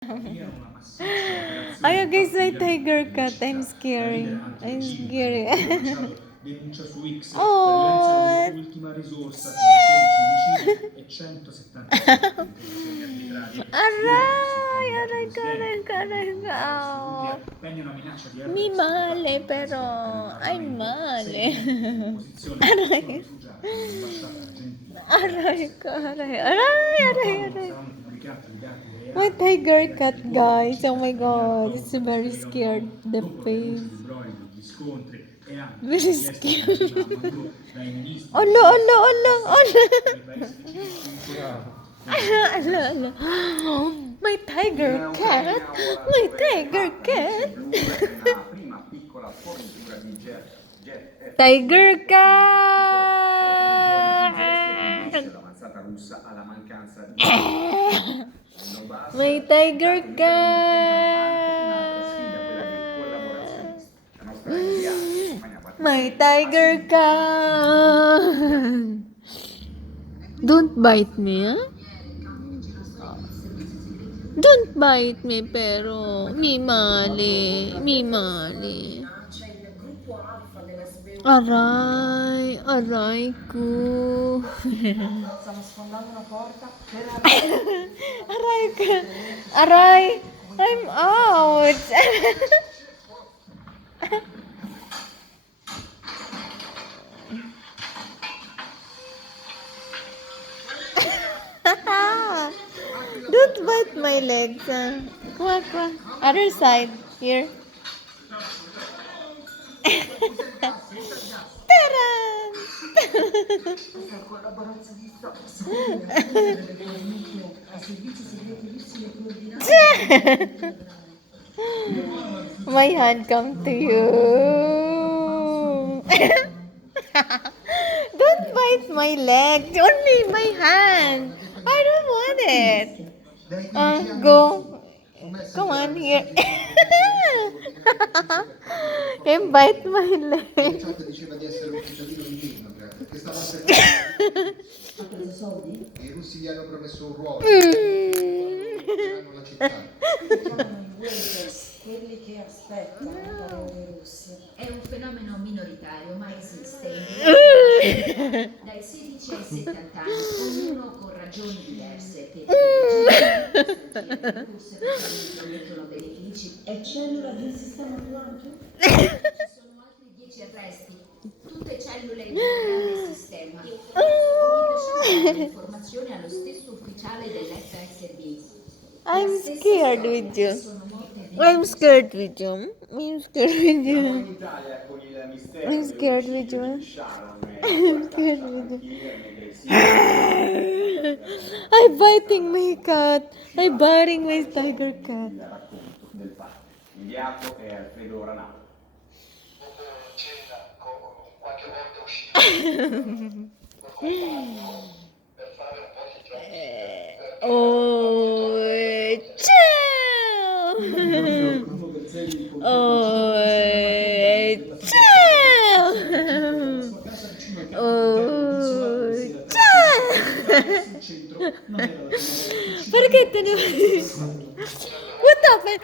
Ayaw guys, may tiger cat. I'm scary. I'm scary. Denuncia su X per violenza Oh, l'ultima risorsa con 16 omicidi e 177 detenzioni arbitrarie. aray! Aray ka, aray Presidente ka, aray ka. Oh. pende una minaccia di Mi arresto da parte male del però. Presidente del Ay, Parlamento. male. 6 membri dell'opposizione sono rifugiati nell'ambasciata argentina. Aray ka, aray. Aray, aray, aray. Saranno pubblicati i dati reali My tiger cat, guys. Oh my god. It's very scared. The dopo le face. denunce di brogli, gli scontri e anche Very richieste di scared. Maduro dai ministri Olo, olo, olo, olo. dei paesi vicini. Alo, alo. My tiger cat. My tiger cat. Una prima piccola fornitura di jet Tiger cat. l'avanzata russa alla mancanza di My tiger cat. My tiger cat. Don't bite me, huh? Don't bite me, pero mi mali, mi mali. Aray, aray ko. Stiamo sfondando una porta per Aray ka. Aray, I'm out. Don't bite my legs. Come on, come on. Other side. Here. Taran! la collaborazionista ai servizi segreti russi e coordinati. My hand come to you. Don't bite my leg. Only my hand. I don't want it. Go. Come on here. Can bite my leg. Diceva di essere un cittadino di Vietnam, che stava Ha preso soldi? i russi gli hanno promesso un ruolo, Mm. hanno la città. Chiamano i waiver, quelli che aspettano i russi. È un fenomeno minoritario, ma esiste. Dai 16 ai 70 anni, ognuno con ragioni diverse che promettono benefici. È cellula del sistema biologico? Ci sono altri 10 arresti, tutte cellule di un grande sistema. Ogni persona dà informazioni allo stesso ufficiale dell'FSB. I'm scared with you. I'm scared with you. I'm scared with you. in Italia con il mistero I'm scared with you. I'm scared with you. I'm biting my cat. I'm biting my tiger cat. del fatto. Inviato è Alfredo Ranato. Oh, ciao! Oh, ciao! Oh, ciao! Perché te ne vai? What happened?